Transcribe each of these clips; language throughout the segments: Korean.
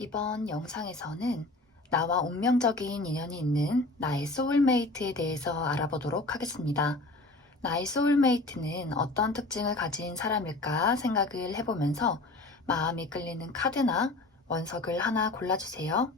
이번 영상에서는 나와 운명적인 인연이 있는 나의 소울메이트에 대해서 알아보도록 하겠습니다. 나의 소울메이트는 어떤 특징을 가진 사람일까 생각을 해보면서 마음이 끌리는 카드나 원석을 하나 골라주세요.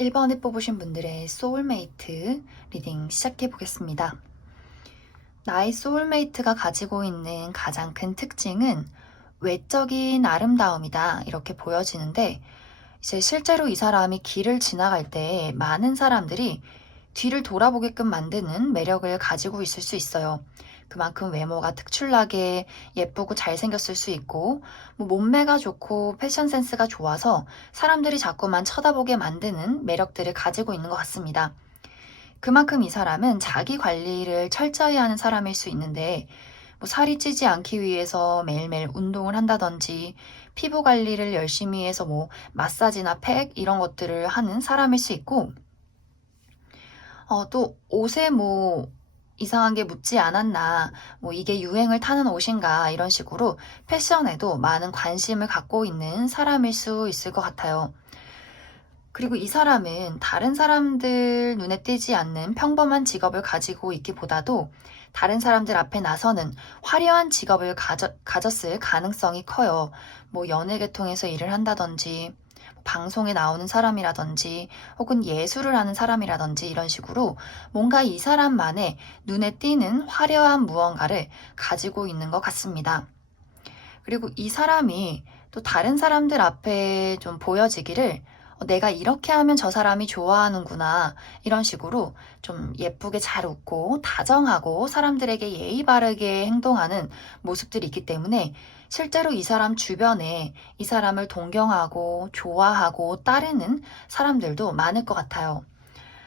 (1) 번에 뽑으신 분들의 소울메이트 리딩 시작해 보겠습니다. 나의 소울메이트가 가지고 있는 가장 큰 특징은 외적인 아름다움이다 이렇게 보여지는데, 이제 실제로 이 사람이 길을 지나갈 때 많은 사람들이 뒤를 돌아보게끔 만드는 매력을 가지고 있을 수 있어요. 그만큼 외모가 특출나게 예쁘고 잘생겼을 수 있고, 몸매가 좋고 패션 센스가 좋아서 사람들이 자꾸만 쳐다보게 만드는 매력들을 가지고 있는 것 같습니다. 그만큼 이 사람은 자기 관리를 철저히 하는 사람일 수 있는데, 살이 찌지 않기 위해서 매일매일 운동을 한다든지, 피부 관리를 열심히 해서 마사지나 팩 이런 것들을 하는 사람일 수 있고, 또 옷에 이상한 게 묻지 않았나, 이게 유행을 타는 옷인가 이런 식으로 패션에도 많은 관심을 갖고 있는 사람일 수 있을 것 같아요. 그리고 이 사람은 다른 사람들 눈에 띄지 않는 평범한 직업을 가지고 있기보다도 다른 사람들 앞에 나서는 화려한 직업을 가졌을 가능성이 커요. 연예계통에서 일을 한다든지, 방송에 나오는 사람이라든지, 혹은 예술을 하는 사람이라든지 이런 식으로 뭔가 이 사람만의 눈에 띄는 화려한 무언가를 가지고 있는 것 같습니다. 그리고 이 사람이 또 다른 사람들 앞에 좀 보여지기를 내가 이렇게 하면 저 사람이 좋아하는구나 이런 식으로 좀 예쁘게 잘 웃고 다정하고 사람들에게 예의 바르게 행동하는 모습들이 있기 때문에 실제로 이 사람 주변에 이 사람을 동경하고 좋아하고 따르는 사람들도 많을 것 같아요.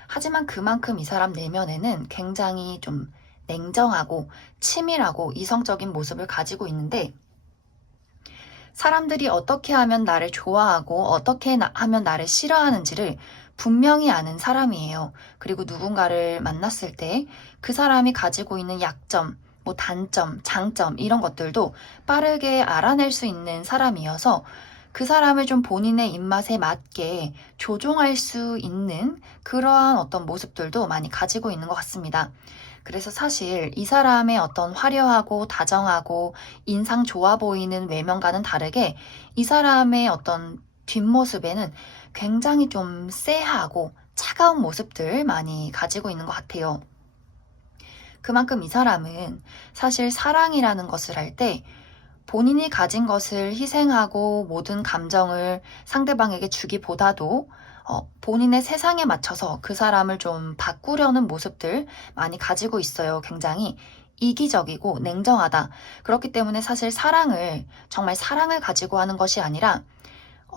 하지만 그만큼 이 사람 내면에는 굉장히 좀 냉정하고 치밀하고 이성적인 모습을 가지고 있는데, 사람들이 어떻게 하면 나를 좋아하고 어떻게 하면 나를 싫어하는지를 분명히 아는 사람이에요. 그리고 누군가를 만났을 때 그 사람이 가지고 있는 약점, 단점, 장점 이런 것들도 빠르게 알아낼 수 있는 사람이어서 그 사람을 좀 본인의 입맛에 맞게 조종할 수 있는 그러한 어떤 모습들도 많이 가지고 있는 것 같습니다. 그래서 사실 이 사람의 어떤 화려하고 다정하고 인상 좋아 보이는 외면과는 다르게 이 사람의 어떤 뒷모습에는 굉장히 좀 쎄하고 차가운 모습들 많이 가지고 있는 것 같아요. 그만큼 이 사람은 사실 사랑이라는 것을 할 때 본인이 가진 것을 희생하고 모든 감정을 상대방에게 주기보다도 본인의 세상에 맞춰서 그 사람을 좀 바꾸려는 모습들 많이 가지고 있어요. 굉장히 이기적이고 냉정하다. 그렇기 때문에 사실 사랑을, 정말 사랑을 가지고 하는 것이 아니라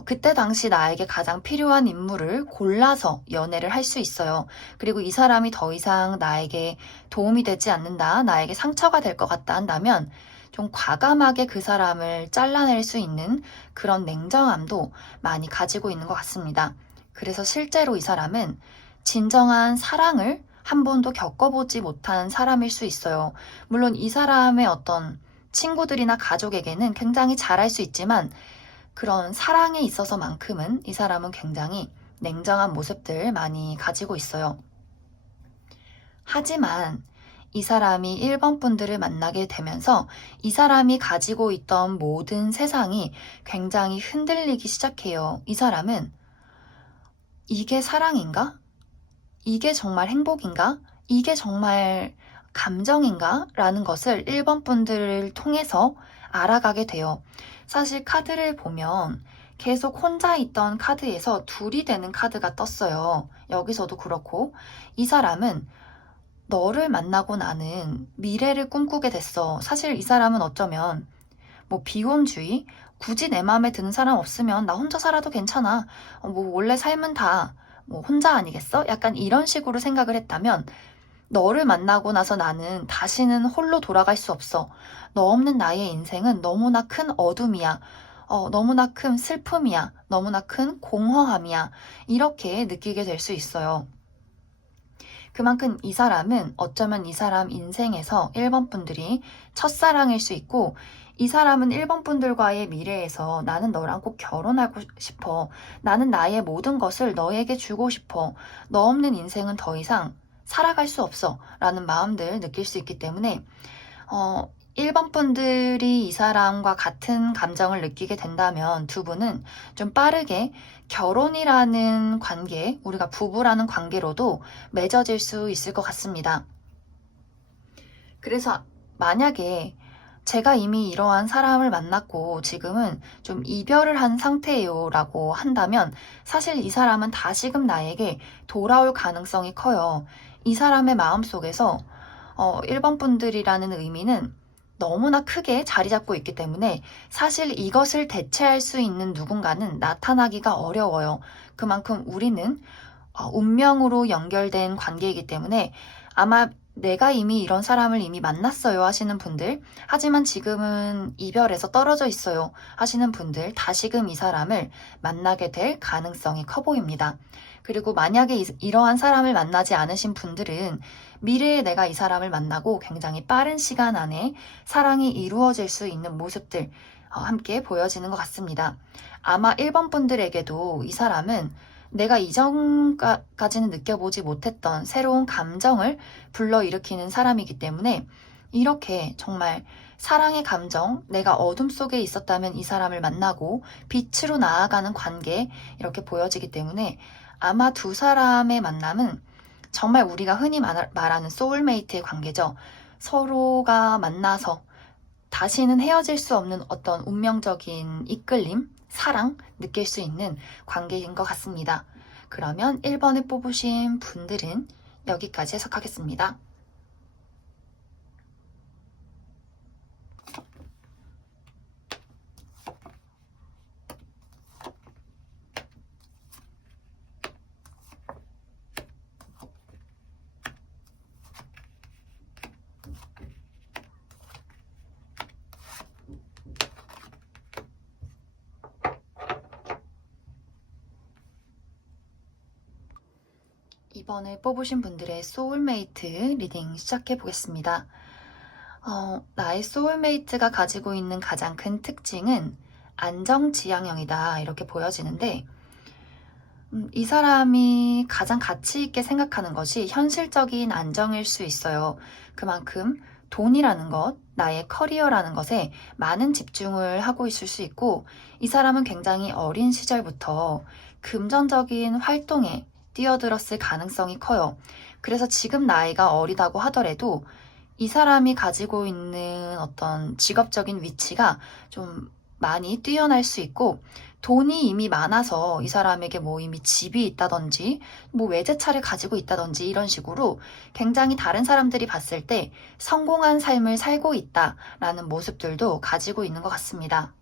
그때 당시 나에게 가장 필요한 인물을 골라서 연애를 할 수 있어요. 그리고 이 사람이 더 이상 나에게 도움이 되지 않는다, 나에게 상처가 될 것 같다 한다면 좀 과감하게 그 사람을 잘라낼 수 있는 그런 냉정함도 많이 가지고 있는 것 같습니다. 그래서 실제로 이 사람은 진정한 사랑을 한 번도 겪어보지 못한 사람일 수 있어요. 물론 이 사람의 어떤 친구들이나 가족에게는 굉장히 잘할 수 있지만 그런 사랑에 있어서만큼은 이 사람은 굉장히 냉정한 모습들 많이 가지고 있어요. 하지만 이 사람이 1번 분들을 만나게 되면서 이 사람이 가지고 있던 모든 세상이 굉장히 흔들리기 시작해요. 이 사람은 이게 사랑인가? 이게 정말 행복인가? 이게 정말 감정인가? 라는 것을 1번 분들을 통해서 알아가게 돼요. 사실 카드를 보면 계속 혼자 있던 카드에서 둘이 되는 카드가 떴어요. 여기서도 그렇고 이 사람은 너를 만나고 나는 미래를 꿈꾸게 됐어. 사실 이 사람은 어쩌면 뭐 비혼주의? 굳이 내 마음에 드는 사람 없으면 나 혼자 살아도 괜찮아. 뭐 원래 삶은 다 뭐 혼자 아니겠어? 약간 이런 식으로 생각을 했다면 너를 만나고 나서 나는 다시는 홀로 돌아갈 수 없어. 너 없는 나의 인생은 너무나 큰 어둠이야. 너무나 큰 슬픔이야. 너무나 큰 공허함이야. 이렇게 느끼게 될 수 있어요. 그만큼 이 사람은 어쩌면 이 사람 인생에서 1번 분들이 첫사랑일 수 있고 이 사람은 1번 분들과의 미래에서 나는 너랑 꼭 결혼하고 싶어. 나는 나의 모든 것을 너에게 주고 싶어. 너 없는 인생은 더 이상 살아갈 수 없어. 라는 마음들 느낄 수 있기 때문에 1번 분들이 이 사람과 같은 감정을 느끼게 된다면 두 분은 좀 빠르게 결혼이라는 관계, 우리가 부부라는 관계로도 맺어질 수 있을 것 같습니다. 그래서 만약에 제가 이미 이러한 사람을 만났고 지금은 좀 이별을 한 상태예요 라고 한다면 사실 이 사람은 다시금 나에게 돌아올 가능성이 커요. 이 사람의 마음속에서 1번 분들이라는 의미는 너무나 크게 자리 잡고 있기 때문에 사실 이것을 대체할 수 있는 누군가는 나타나기가 어려워요. 그만큼 우리는 운명으로 연결된 관계이기 때문에 아마 내가 이미 이런 사람을 이미 만났어요 하시는 분들, 하지만 지금은 이별에서 떨어져 있어요 하시는 분들, 다시금 이 사람을 만나게 될 가능성이 커 보입니다. 그리고 만약에 이러한 사람을 만나지 않으신 분들은 미래에 내가 이 사람을 만나고 굉장히 빠른 시간 안에 사랑이 이루어질 수 있는 모습들 함께 보여지는 것 같습니다. 아마 1번 분들에게도 이 사람은 내가 이전까지는 느껴보지 못했던 새로운 감정을 불러일으키는 사람이기 때문에 이렇게 정말 사랑의 감정, 내가 어둠 속에 있었다면 이 사람을 만나고 빛으로 나아가는 관계 이렇게 보여지기 때문에 아마 두 사람의 만남은 정말 우리가 흔히 말하는 소울메이트의 관계죠. 서로가 만나서 다시는 헤어질 수 없는 어떤 운명적인 이끌림, 사랑 느낄 수 있는 관계인 것 같습니다. 그러면 1번을 뽑으신 분들은 여기까지 해석하겠습니다. 이번에 뽑으신 분들의 소울메이트 리딩 시작해 보겠습니다. 나의 소울메이트가 가지고 있는 가장 큰 특징은 안정지향형이다 이렇게 보여지는데 이 사람이 가장 가치 있게 생각하는 것이 현실적인 안정일 수 있어요. 그만큼 돈이라는 것, 나의 커리어라는 것에 많은 집중을 하고 있을 수 있고 이 사람은 굉장히 어린 시절부터 금전적인 활동에 뛰어들었을 가능성이 커요. 그래서 지금 나이가 어리다고 하더라도 이 사람이 가지고 있는 어떤 직업적인 위치가 좀 많이 뛰어날 수 있고 돈이 이미 많아서 이 사람에게 뭐 이미 집이 있다든지 뭐 외제차를 가지고 있다든지 이런 식으로 굉장히 다른 사람들이 봤을 때 성공한 삶을 살고 있다라는 모습들도 가지고 있는 것 같습니다.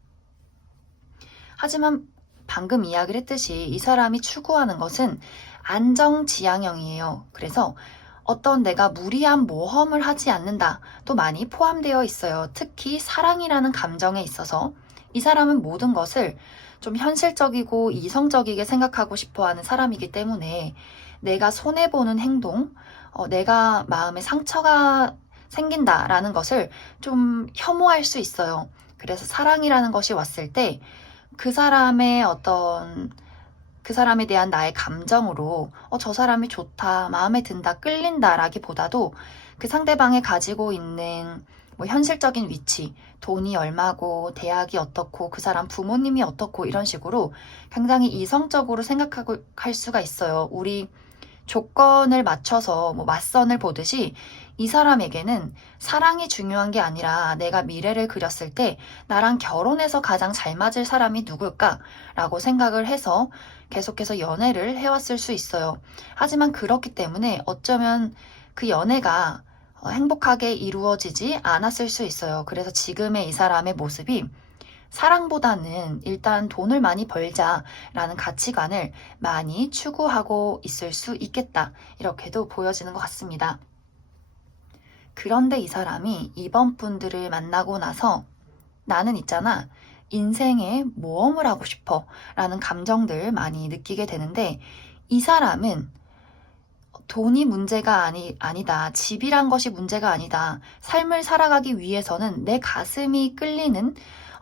하지만 방금 이야기를 했듯이 이 사람이 추구하는 것은 안정지향형이에요. 그래서 어떤 내가 무리한 모험을 하지 않는다 또 많이 포함되어 있어요. 특히 사랑이라는 감정에 있어서 이 사람은 모든 것을 좀 현실적이고 이성적이게 생각하고 싶어 하는 사람이기 때문에 내가 손해보는 행동, 내가 마음에 상처가 생긴다라는 것을 좀 혐오할 수 있어요. 그래서 사랑이라는 것이 왔을 때 그 사람의 그 사람에 대한 나의 감정으로 저 사람이 좋다, 마음에 든다, 끌린다 라기보다도 그 상대방이 가지고 있는 뭐 현실적인 위치, 돈이 얼마고, 대학이 어떻고, 그 사람 부모님이 어떻고 이런 식으로 굉장히 이성적으로 생각하고 할 수가 있어요. 우리 조건을 맞춰서 뭐 맞선을 보듯이 이 사람에게는 사랑이 중요한 게 아니라 내가 미래를 그렸을 때 나랑 결혼해서 가장 잘 맞을 사람이 누굴까라고 생각을 해서 계속해서 연애를 해왔을 수 있어요. 하지만 그렇기 때문에 어쩌면 그 연애가 행복하게 이루어지지 않았을 수 있어요. 그래서 지금의 이 사람의 모습이 사랑보다는 일단 돈을 많이 벌자라는 가치관을 많이 추구하고 있을 수 있겠다. 이렇게도 보여지는 것 같습니다. 그런데 이 사람이 이번 분들을 만나고 나서 나는 있잖아. 인생에 모험을 하고 싶어 라는 감정들 많이 느끼게 되는데 이 사람은 돈이 문제가 아니다. 집이란 것이 문제가 아니다. 삶을 살아가기 위해서는 내 가슴이 끌리는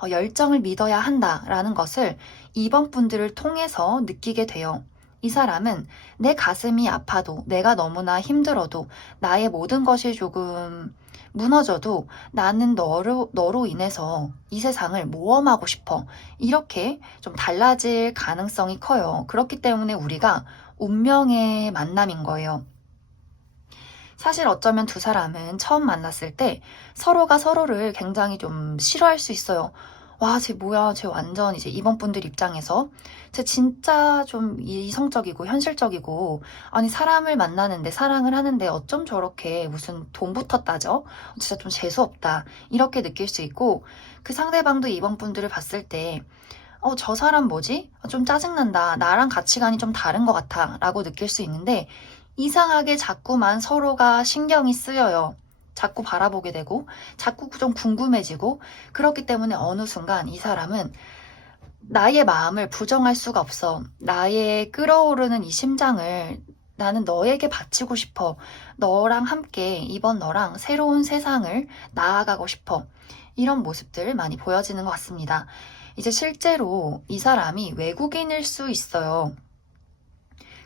열정을 믿어야 한다라는 것을 이번 분들을 통해서 느끼게 돼요. 이 사람은 내 가슴이 아파도, 내가 너무나 힘들어도, 나의 모든 것이 조금 무너져도 나는 너로 인해서 이 세상을 모험하고 싶어. 이렇게 좀 달라질 가능성이 커요. 그렇기 때문에 우리가 운명의 만남인 거예요. 사실 어쩌면 두 사람은 처음 만났을 때 서로가 서로를 굉장히 좀 싫어할 수 있어요. 와, 쟤 뭐야, 쟤 완전 이제 이번 분들 입장에서 쟤 진짜 좀 이성적이고 현실적이고 아니 사람을 만나는데 사랑을 하는데 어쩜 저렇게 무슨 돈부터 따져? 진짜 좀 재수없다. 이렇게 느낄 수 있고 그 상대방도 이번 분들을 봤을 때 저 사람 뭐지? 좀 짜증난다. 나랑 가치관이 좀 다른 것 같아. 라고 느낄 수 있는데, 이상하게 자꾸만 서로가 신경이 쓰여요. 자꾸 바라보게 되고, 자꾸 좀 궁금해지고, 그렇기 때문에 어느 순간 이 사람은 나의 마음을 부정할 수가 없어. 나의 끓어오르는 이 심장을 나는 너에게 바치고 싶어. 너랑 함께 이번 너랑 새로운 세상을 나아가고 싶어. 이런 모습들 많이 보여지는 것 같습니다. 이제 실제로 이 사람이 외국인일 수 있어요.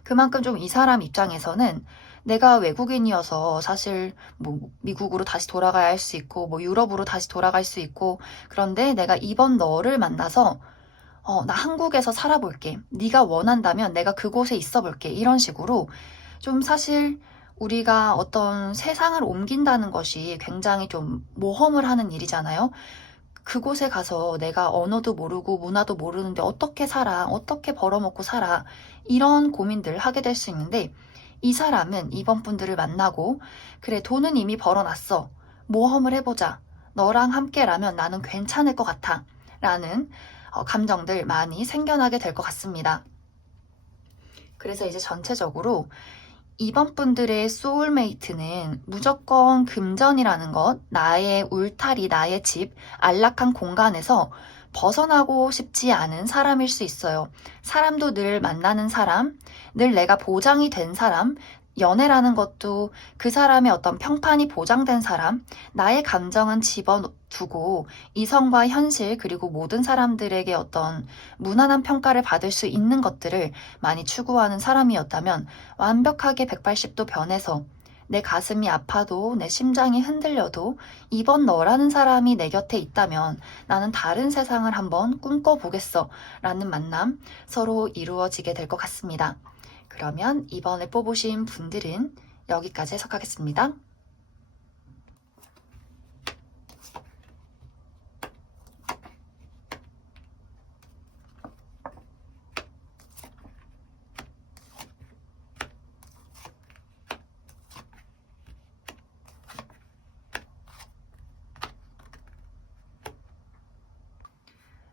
그만큼 좀 이 사람 입장에서는 내가 외국인이어서 사실 뭐 미국으로 다시 돌아가야 할 수 있고 뭐 유럽으로 다시 돌아갈 수 있고 그런데 내가 이번 너를 만나서 나 한국에서 살아볼게. 네가 원한다면 내가 그곳에 있어 볼게. 이런 식으로 좀 사실 우리가 어떤 세상을 옮긴다는 것이 굉장히 좀 모험을 하는 일이잖아요. 그곳에 가서 내가 언어도 모르고 문화도 모르는데 어떻게 살아? 어떻게 벌어먹고 살아? 이런 고민들 하게 될 수 있는데 이 사람은 이번 분들을 만나고 그래 돈은 이미 벌어놨어. 모험을 해보자. 너랑 함께라면 나는 괜찮을 것 같아. 라는 감정들 많이 생겨나게 될 것 같습니다. 그래서 이제 전체적으로 이번 분들의 소울메이트는 무조건 금전이라는 것, 나의 울타리, 나의 집, 안락한 공간에서 벗어나고 싶지 않은 사람일 수 있어요. 사람도 늘 만나는 사람, 늘 내가 보장이 된 사람, 연애라는 것도 그 사람의 어떤 평판이 보장된 사람, 나의 감정은 집어두고 이성과 현실 그리고 모든 사람들에게 어떤 무난한 평가를 받을 수 있는 것들을 많이 추구하는 사람이었다면 완벽하게 180도 변해서 내 가슴이 아파도 내 심장이 흔들려도 이번 너라는 사람이 내 곁에 있다면 나는 다른 세상을 한번 꿈꿔보겠어 라는 만남 서로 이루어지게 될 것 같습니다. 그러면 이번에 뽑으신 분들은 여기까지 해석하겠습니다.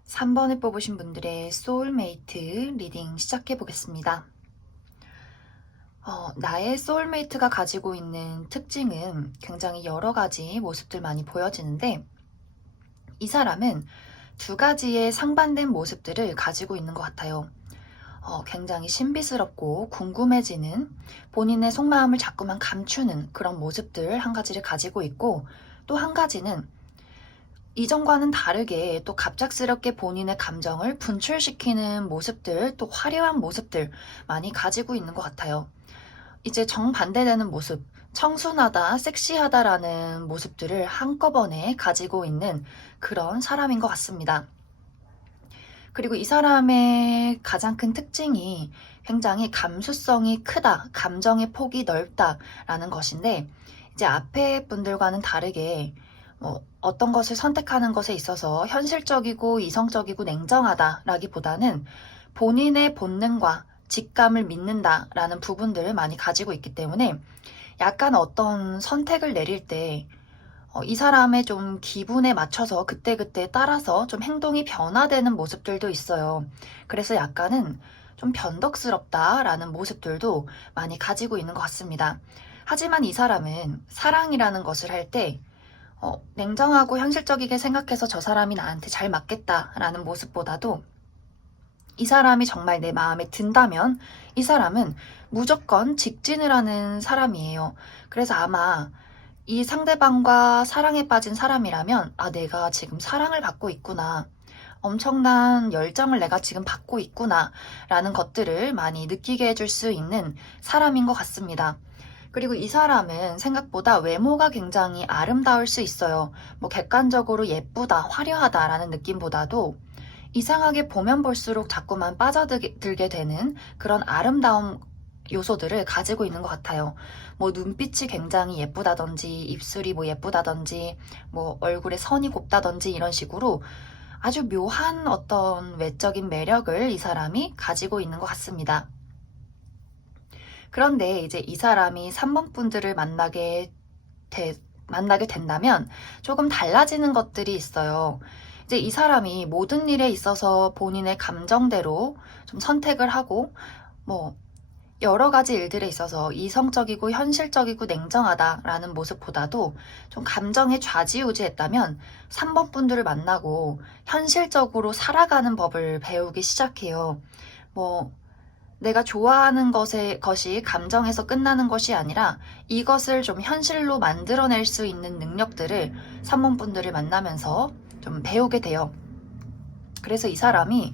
3번을 뽑으신 분들의 소울메이트 리딩 시작해 보겠습니다. 나의 소울메이트가 가지고 있는 특징은 굉장히 여러 가지 모습들 많이 보여지는데 이 사람은 두 가지의 상반된 모습들을 가지고 있는 것 같아요. 굉장히 신비스럽고 궁금해지는 본인의 속마음을 자꾸만 감추는 그런 모습들 한 가지를 가지고 있고, 또 한 가지는 이전과는 다르게 또 갑작스럽게 본인의 감정을 분출시키는 모습들, 또 화려한 모습들 많이 가지고 있는 것 같아요. 이제 정반대되는 모습, 청순하다, 섹시하다라는 모습들을 한꺼번에 가지고 있는 그런 사람인 것 같습니다. 그리고 이 사람의 가장 큰 특징이 굉장히 감수성이 크다, 감정의 폭이 넓다라는 것인데, 이제 앞에 분들과는 다르게 어떤 것을 선택하는 것에 있어서 현실적이고 이성적이고 냉정하다라기보다는 본인의 본능과 직감을 믿는다라는 부분들을 많이 가지고 있기 때문에, 약간 어떤 선택을 내릴 때 이 사람의 좀 기분에 맞춰서 그때그때 따라서 좀 행동이 변화되는 모습들도 있어요. 그래서 약간은 좀 변덕스럽다라는 모습들도 많이 가지고 있는 것 같습니다. 하지만 이 사람은 사랑이라는 것을 할 때 냉정하고 현실적이게 생각해서 저 사람이 나한테 잘 맞겠다라는 모습보다도, 이 사람이 정말 내 마음에 든다면 이 사람은 무조건 직진을 하는 사람이에요. 그래서 아마 이 상대방과 사랑에 빠진 사람이라면, 아, 내가 지금 사랑을 받고 있구나, 엄청난 열정을 내가 지금 받고 있구나 라는 것들을 많이 느끼게 해줄 수 있는 사람인 것 같습니다. 그리고 이 사람은 생각보다 외모가 굉장히 아름다울 수 있어요. 객관적으로 예쁘다, 화려하다라는 느낌보다도 이상하게 보면 볼수록 자꾸만 빠져들게 되는 그런 아름다움 요소들을 가지고 있는 것 같아요. 눈빛이 굉장히 예쁘다든지, 입술이 예쁘다든지, 얼굴에 선이 곱다든지, 이런 식으로 아주 묘한 어떤 외적인 매력을 이 사람이 가지고 있는 것 같습니다. 그런데 이제 이 사람이 3번 분들을 만나게 된다면 조금 달라지는 것들이 있어요. 이제 이 사람이 모든 일에 있어서 본인의 감정대로 좀 선택을 하고, 여러 가지 일들에 있어서 이성적이고 현실적이고 냉정하다라는 모습보다도 좀 감정에 좌지우지했다면 3번 분들을 만나고 현실적으로 살아가는 법을 배우기 시작해요. 내가 좋아하는 것이 감정에서 끝나는 것이 아니라 이것을 좀 현실로 만들어낼 수 있는 능력들을 3번 분들을 만나면서 좀 배우게 돼요. 그래서 이 사람이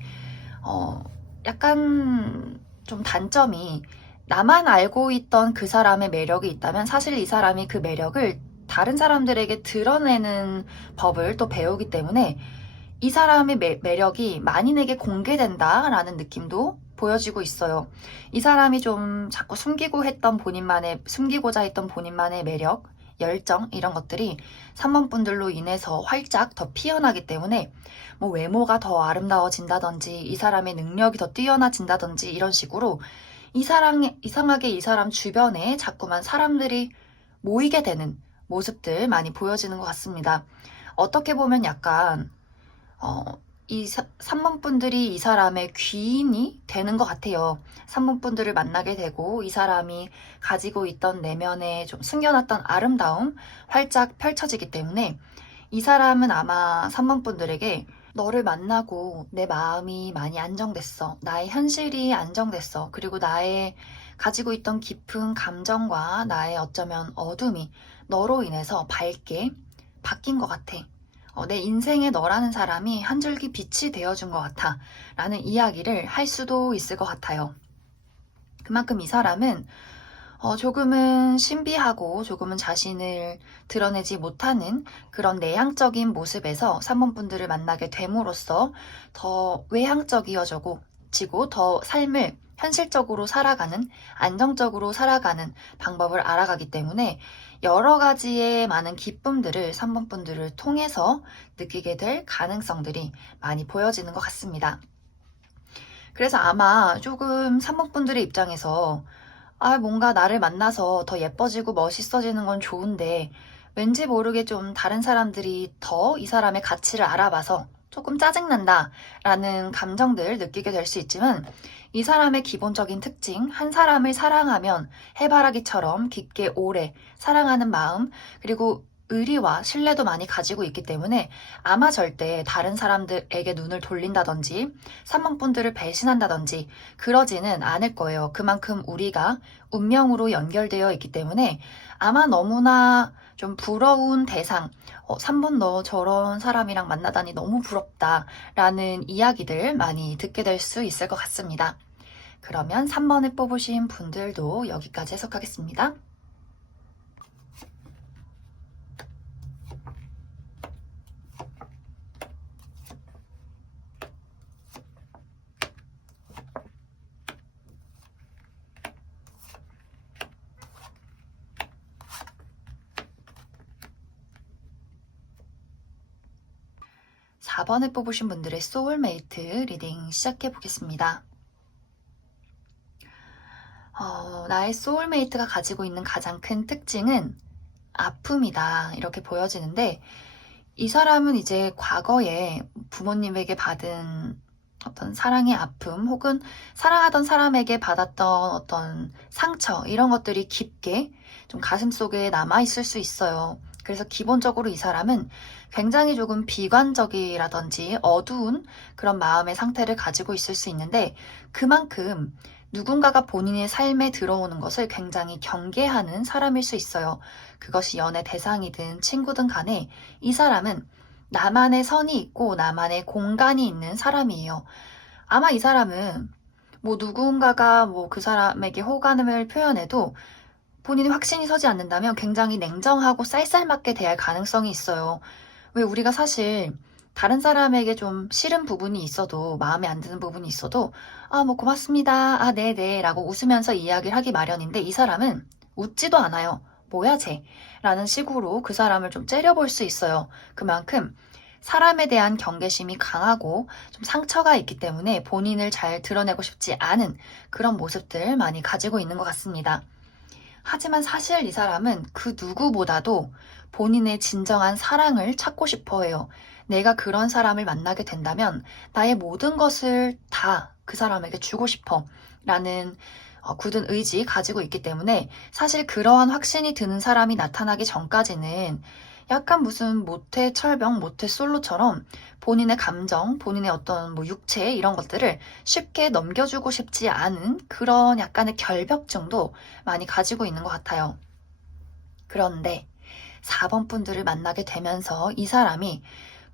약간 좀 단점이, 나만 알고 있던 그 사람의 매력이 있다면 사실 이 사람이 그 매력을 다른 사람들에게 드러내는 법을 또 배우기 때문에 이 사람의 매력이 만인에게 공개된다라는 느낌도 보여지고 있어요. 이 사람이 좀 자꾸 숨기고자 했던 본인만의 매력, 열정, 이런 것들이 3번 분들로 인해서 활짝 더 피어나기 때문에 외모가 더 아름다워진다든지, 이 사람의 능력이 더 뛰어나진다든지, 이런 식으로 이상하게 이 사람 주변에 자꾸만 사람들이 모이게 되는 모습들 많이 보여지는 것 같습니다. 어떻게 보면 약간 이 3번 분들이 이 사람의 귀인이 되는 것 같아요. 3번 분들을 만나게 되고 이 사람이 가지고 있던 내면에 좀 숨겨놨던 아름다움 활짝 펼쳐지기 때문에, 이 사람은 아마 3번 분들에게 너를 만나고 내 마음이 많이 안정됐어, 나의 현실이 안정됐어, 그리고 나의 가지고 있던 깊은 감정과 나의 어쩌면 어둠이 너로 인해서 밝게 바뀐 것 같아, 내 인생에 너라는 사람이 한 줄기 빛이 되어준 것 같아 라는 이야기를 할 수도 있을 것 같아요. 그만큼 이 사람은 조금은 신비하고 조금은 자신을 드러내지 못하는 그런 내향적인 모습에서 3번 분들을 만나게 됨으로써 더 외향적이어지고 더 삶을 현실적으로 살아가는, 안정적으로 살아가는 방법을 알아가기 때문에 여러 가지의 많은 기쁨들을 3번 분들을 통해서 느끼게 될 가능성들이 많이 보여지는 것 같습니다. 그래서 아마 조금 3번 분들의 입장에서 뭔가 나를 만나서 더 예뻐지고 멋있어지는 건 좋은데 왠지 모르게 좀 다른 사람들이 더 이 사람의 가치를 알아봐서 조금 짜증난다 라는 감정들 느끼게 될 수 있지만, 이 사람의 기본적인 특징, 한 사람을 사랑하면 해바라기처럼 깊게 오래 사랑하는 마음, 그리고 의리와 신뢰도 많이 가지고 있기 때문에 아마 절대 다른 사람들에게 눈을 돌린다든지 3번 분들을 배신한다든지 그러지는 않을 거예요. 그만큼 우리가 운명으로 연결되어 있기 때문에 아마 너무나 좀 부러운 대상, 3번 너 저런 사람이랑 만나다니 너무 부럽다 라는 이야기들 많이 듣게 될 수 있을 것 같습니다. 그러면 3번을 뽑으신 분들도 여기까지 해석하겠습니다. 4번을 뽑으신 분들의 소울메이트 리딩 시작해 보겠습니다. 나의 소울메이트가 가지고 있는 가장 큰 특징은 아픔이다 이렇게 보여지는데 이 사람은 이제 과거에 부모님에게 받은 어떤 사랑의 아픔 혹은 사랑하던 사람에게 받았던 어떤 상처 이런 것들이 깊게 좀 가슴속에 남아있을 수 있어요. 그래서 기본적으로 이 사람은 굉장히 조금 비관적이라든지 어두운 그런 마음의 상태를 가지고 있을 수 있는데 그만큼 누군가가 본인의 삶에 들어오는 것을 굉장히 경계하는 사람일 수 있어요. 그것이 연애 대상이든 친구든 간에 이 사람은 나만의 선이 있고 나만의 공간이 있는 사람이에요. 아마 이 사람은 뭐 누군가가 뭐 그 사람에게 호감을 표현해도 본인이 확신이 서지 않는다면 굉장히 냉정하고 쌀쌀맞게 대할 가능성이 있어요. 왜 우리가 사실 다른 사람에게 좀 싫은 부분이 있어도 마음에 안 드는 부분이 있어도 뭐 고맙습니다. 네네 라고 웃으면서 이야기를 하기 마련인데 이 사람은 웃지도 않아요. 뭐야 쟤 라는 식으로 그 사람을 좀 째려볼 수 있어요. 그만큼 사람에 대한 경계심이 강하고 좀 상처가 있기 때문에 본인을 잘 드러내고 싶지 않은 그런 모습들 많이 가지고 있는 것 같습니다. 하지만 사실 이 사람은 그 누구보다도 본인의 진정한 사랑을 찾고 싶어 해요. 내가 그런 사람을 만나게 된다면 나의 모든 것을 다 그 사람에게 주고 싶어 라는 굳은 의지 가지고 있기 때문에 사실 그러한 확신이 드는 사람이 나타나기 전까지는 약간 무슨 모태 철병, 모태 솔로처럼 본인의 감정, 본인의 어떤 뭐 육체 이런 것들을 쉽게 넘겨주고 싶지 않은 그런 약간의 결벽증도 많이 가지고 있는 것 같아요. 그런데 4번 분들을 만나게 되면서 이 사람이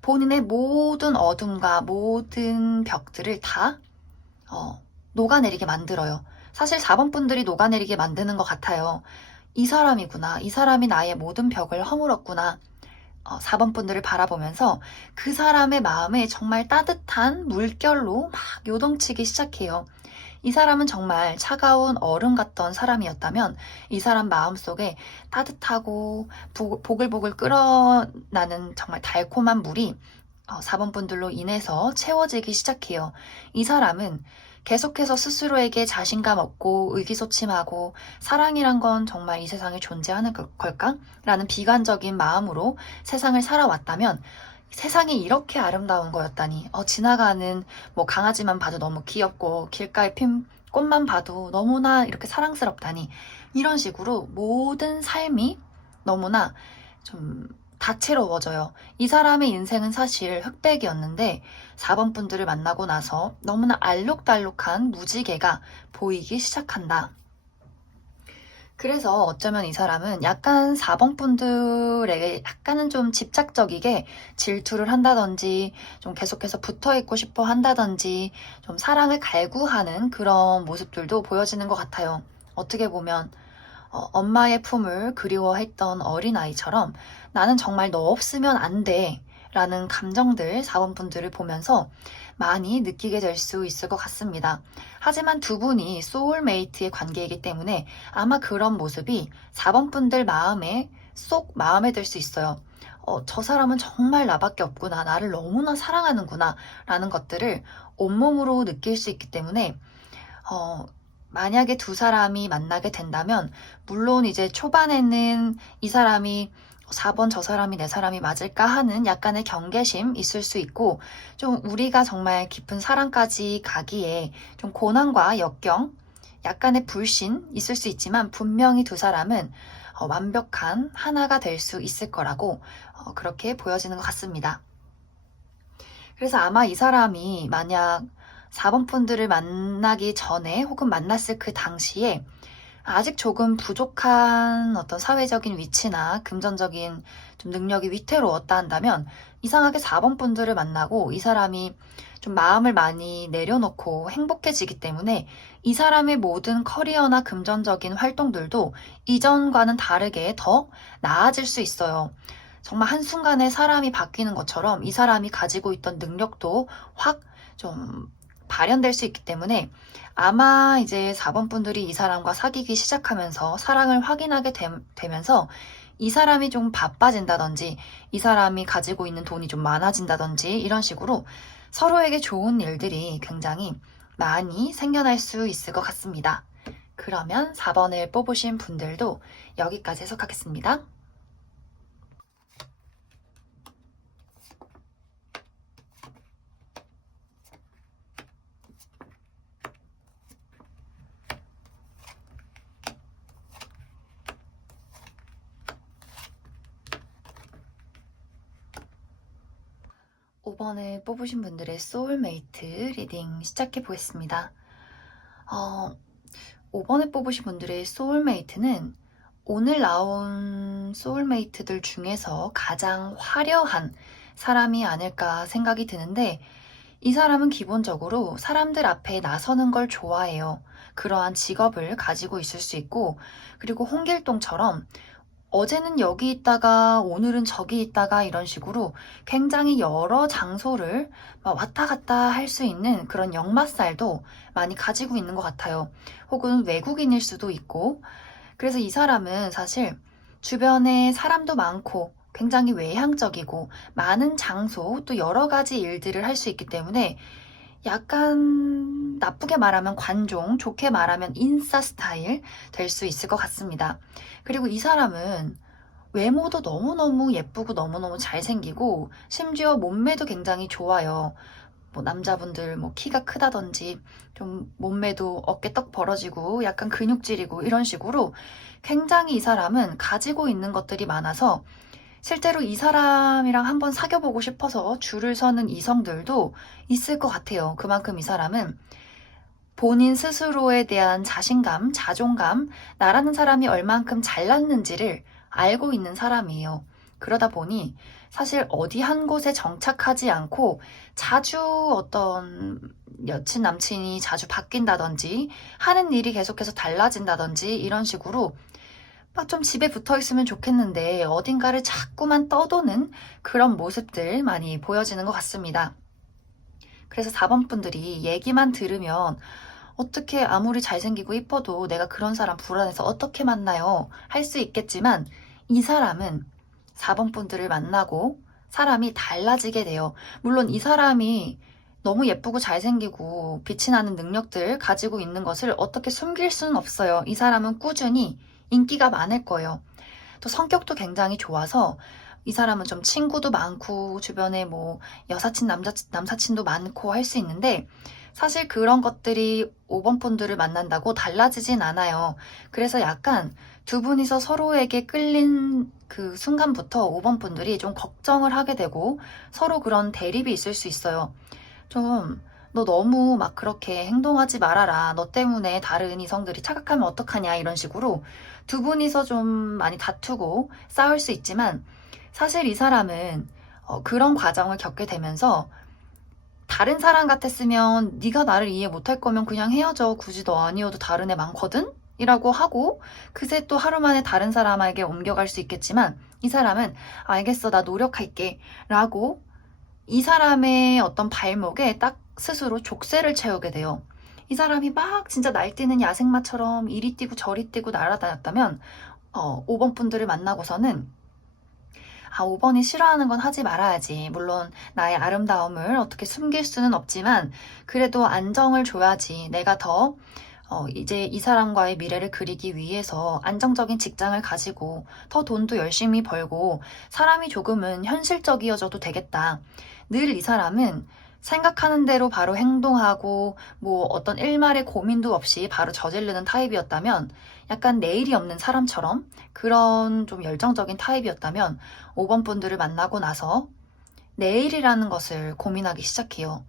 본인의 모든 어둠과 모든 벽들을 다 녹아내리게 만들어요. 사실 4번 분들이 녹아내리게 만드는 것 같아요. 이 사람이구나. 이 사람이 나의 모든 벽을 허물었구나. 4번 분들을 바라보면서 그 사람의 마음에 정말 따뜻한 물결로 막 요동치기 시작해요. 이 사람은 정말 차가운 얼음 같던 사람이었다면 이 사람 마음속에 따뜻하고 보글보글 끓어나는 정말 달콤한 물이 4번 분들로 인해서 채워지기 시작해요. 이 사람은 계속해서 스스로에게 자신감 없고 의기소침하고 사랑이란 건 정말 이 세상에 존재하는 걸까? 라는 비관적인 마음으로 세상을 살아왔다면 세상이 이렇게 아름다운 거였다니. 지나가는 뭐 강아지만 봐도 너무 귀엽고 길가에 핀 꽃만 봐도 너무나 이렇게 사랑스럽다니. 이런 식으로 모든 삶이 너무나 좀 다채로워져요. 이 사람의 인생은 사실 흑백이었는데 4번 분들을 만나고 나서 너무나 알록달록한 무지개가 보이기 시작한다. 그래서 어쩌면 이 사람은 약간 4번 분들에게 약간은 좀 집착적이게 질투를 한다든지 좀 계속해서 붙어있고 싶어 한다든지 좀 사랑을 갈구하는 그런 모습들도 보여지는 것 같아요. 어떻게 보면 엄마의 품을 그리워했던 어린아이처럼 나는 정말 너 없으면 안 돼 라는 감정들 4번 분들을 보면서 많이 느끼게 될 수 있을 것 같습니다. 하지만 두 분이 소울메이트의 관계이기 때문에 아마 그런 모습이 4번 분들 마음에 쏙 마음에 들 수 있어요. 저 사람은 정말 나밖에 없구나. 나를 너무나 사랑하는구나. 라는 것들을 온몸으로 느낄 수 있기 때문에 만약에 두 사람이 만나게 된다면 물론 이제 초반에는 이 사람이 4번 저 사람이 내 사람이 맞을까 하는 약간의 경계심 있을 수 있고 좀 우리가 정말 깊은 사랑까지 가기에 좀 고난과 역경, 약간의 불신 있을 수 있지만 분명히 두 사람은 완벽한 하나가 될 수 있을 거라고 그렇게 보여지는 것 같습니다. 그래서 아마 이 사람이 만약 4번 분들을 만나기 전에 혹은 만났을 그 당시에 아직 조금 부족한 어떤 사회적인 위치나 금전적인 좀 능력이 위태로웠다 한다면 이상하게 4번 분들을 만나고 이 사람이 좀 마음을 많이 내려놓고 행복해지기 때문에 이 사람의 모든 커리어나 금전적인 활동들도 이전과는 다르게 더 나아질 수 있어요. 정말 한순간에 사람이 바뀌는 것처럼 이 사람이 가지고 있던 능력도 확 좀 발현될 수 있기 때문에 아마 이제 4번 분들이 이 사람과 사귀기 시작하면서 사랑을 확인하게 되면서 이 사람이 좀 바빠진다든지 이 사람이 가지고 있는 돈이 좀 많아진다든지 이런 식으로 서로에게 좋은 일들이 굉장히 많이 생겨날 수 있을 것 같습니다. 그러면 4번을 뽑으신 분들도 여기까지 해석하겠습니다. 5번을 뽑으신 분들의 소울메이트 리딩 시작해 보겠습니다. 5번을 뽑으신 분들의 소울메이트는 오늘 나온 소울메이트들 중에서 가장 화려한 사람이 아닐까 생각이 드는데 이 사람은 기본적으로 사람들 앞에 나서는 걸 좋아해요. 그러한 직업을 가지고 있을 수 있고 그리고 홍길동처럼 어제는 여기 있다가 오늘은 저기 있다가 이런 식으로 굉장히 여러 장소를 왔다 갔다 할 수 있는 그런 역마살도 많이 가지고 있는 것 같아요. 혹은 외국인일 수도 있고 그래서 이 사람은 사실 주변에 사람도 많고 굉장히 외향적이고 많은 장소 또 여러 가지 일들을 할 수 있기 때문에 약간 나쁘게 말하면 관종, 좋게 말하면 인싸 스타일 될 수 있을 것 같습니다. 그리고 이 사람은 외모도 너무너무 예쁘고 너무너무 잘생기고 심지어 몸매도 굉장히 좋아요. 뭐 남자분들 뭐 키가 크다든지 좀 몸매도 어깨 떡 벌어지고 약간 근육질이고 이런 식으로 굉장히 이 사람은 가지고 있는 것들이 많아서 실제로 이 사람이랑 한번 사귀어보고 싶어서 줄을 서는 이성들도 있을 것 같아요. 그만큼 이 사람은 본인 스스로에 대한 자신감, 자존감, 나라는 사람이 얼만큼 잘났는지를 알고 있는 사람이에요. 그러다 보니 사실 어디 한 곳에 정착하지 않고 자주 어떤 여친, 남친이 자주 바뀐다든지 하는 일이 계속해서 달라진다든지 이런 식으로 막 좀 집에 붙어 있으면 좋겠는데 어딘가를 자꾸만 떠도는 그런 모습들 많이 보여지는 것 같습니다. 그래서 4번 분들이 얘기만 들으면 어떻게 아무리 잘생기고 이뻐도 내가 그런 사람 불안해서 어떻게 만나요? 할 수 있겠지만 이 사람은 4번 분들을 만나고 사람이 달라지게 돼요. 물론 이 사람이 너무 예쁘고 잘생기고 빛이 나는 능력들 가지고 있는 것을 어떻게 숨길 수는 없어요. 이 사람은 꾸준히 인기가 많을 거예요. 또 성격도 굉장히 좋아서 이 사람은 좀 친구도 많고 주변에 뭐 여사친, 남사친도 많고 할 수 있는데 사실 그런 것들이 5번 분들을 만난다고 달라지진 않아요. 그래서 약간 두 분이서 서로에게 끌린 그 순간부터 5번 분들이 좀 걱정을 하게 되고 서로 그런 대립이 있을 수 있어요. 좀 너 너무 막 그렇게 행동하지 말아라. 너 때문에 다른 이성들이 착각하면 어떡하냐 이런 식으로 두 분이서 좀 많이 다투고 싸울 수 있지만 사실 이 사람은 그런 과정을 겪게 되면서 다른 사람 같았으면 네가 나를 이해 못할 거면 그냥 헤어져. 굳이 너 아니어도 다른 애 많거든? 이라고 하고 그새 또 하루 만에 다른 사람에게 옮겨갈 수 있겠지만 이 사람은 알겠어 나 노력할게 라고 이 사람의 어떤 발목에 딱 스스로 족쇄를 채우게 돼요. 이 사람이 막 진짜 날뛰는 야생마처럼 이리 뛰고 저리 뛰고 날아다녔다면 5번 분들을 만나고서는 5번이 싫어하는 건 하지 말아야지. 물론 나의 아름다움을 어떻게 숨길 수는 없지만 그래도 안정을 줘야지. 내가 더 이제 이 사람과의 미래를 그리기 위해서 안정적인 직장을 가지고 더 돈도 열심히 벌고 사람이 조금은 현실적이어져도 되겠다. 늘 이 사람은 생각하는 대로 바로 행동하고 뭐 어떤 일말의 고민도 없이 바로 저지르는 타입이었다면 약간 내일이 없는 사람처럼 그런 좀 열정적인 타입이었다면 5번 분들을 만나고 나서 내일이라는 것을 고민하기 시작해요.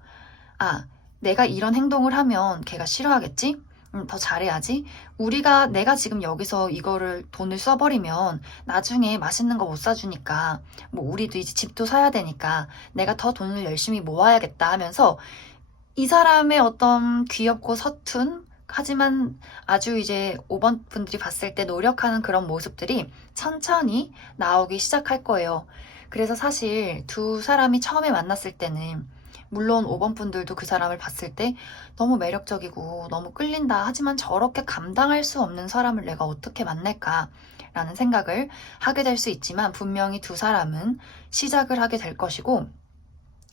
아, 내가 이런 행동을 하면 걔가 싫어하겠지? 더 잘해야지. 내가 지금 여기서 이거를 돈을 써버리면 나중에 맛있는 거 못 사주니까, 뭐, 우리도 이제 집도 사야 되니까 내가 더 돈을 열심히 모아야겠다 하면서 이 사람의 어떤 귀엽고 서툰, 하지만 아주 이제 5번 분들이 봤을 때 노력하는 그런 모습들이 천천히 나오기 시작할 거예요. 그래서 사실 두 사람이 처음에 만났을 때는 물론 5번 분들도 그 사람을 봤을 때 너무 매력적이고 너무 끌린다. 하지만 저렇게 감당할 수 없는 사람을 내가 어떻게 만날까? 라는 생각을 하게 될 수 있지만 분명히 두 사람은 시작을 하게 될 것이고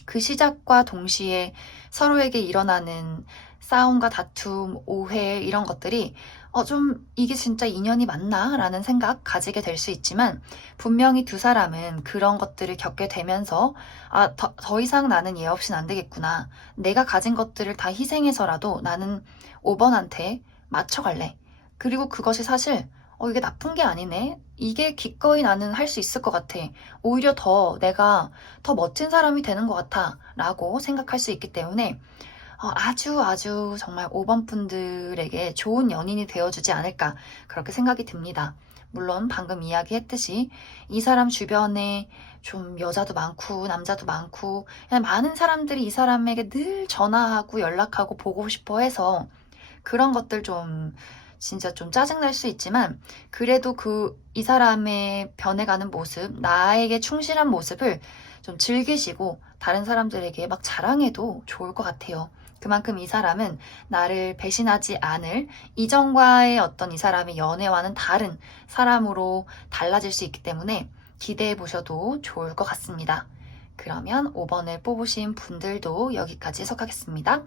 그 시작과 동시에 서로에게 일어나는 싸움과 다툼, 오해 이런 것들이 좀 이게 진짜 인연이 맞나? 라는 생각 가지게 될 수 있지만 분명히 두 사람은 그런 것들을 겪게 되면서 더 이상 나는 얘 없이는 안 되겠구나. 내가 가진 것들을 다 희생해서라도 나는 5번한테 맞춰갈래. 그리고 그것이 사실 이게 나쁜 게 아니네. 이게 기꺼이 나는 할 수 있을 것 같아. 오히려 내가 더 멋진 사람이 되는 것 같아. 라고 생각할 수 있기 때문에 아주 정말 5번 분들에게 좋은 연인이 되어주지 않을까 그렇게 생각이 듭니다. 물론 방금 이야기했듯이 이 사람 주변에 좀 여자도 많고 남자도 많고 그냥 많은 사람들이 이 사람에게 늘 전화하고 연락하고 보고 싶어 해서 그런 것들 좀 진짜 좀 짜증날 수 있지만 그래도 이 사람의 변해가는 모습, 나에게 충실한 모습을 좀 즐기시고 다른 사람들에게 막 자랑해도 좋을 것 같아요. 그만큼 이 사람은 나를 배신하지 않을 이전과의 어떤 이 사람의 연애와는 다른 사람으로 달라질 수 있기 때문에 기대해 보셔도 좋을 것 같습니다. 그러면 5번을 뽑으신 분들도 여기까지 해석하겠습니다.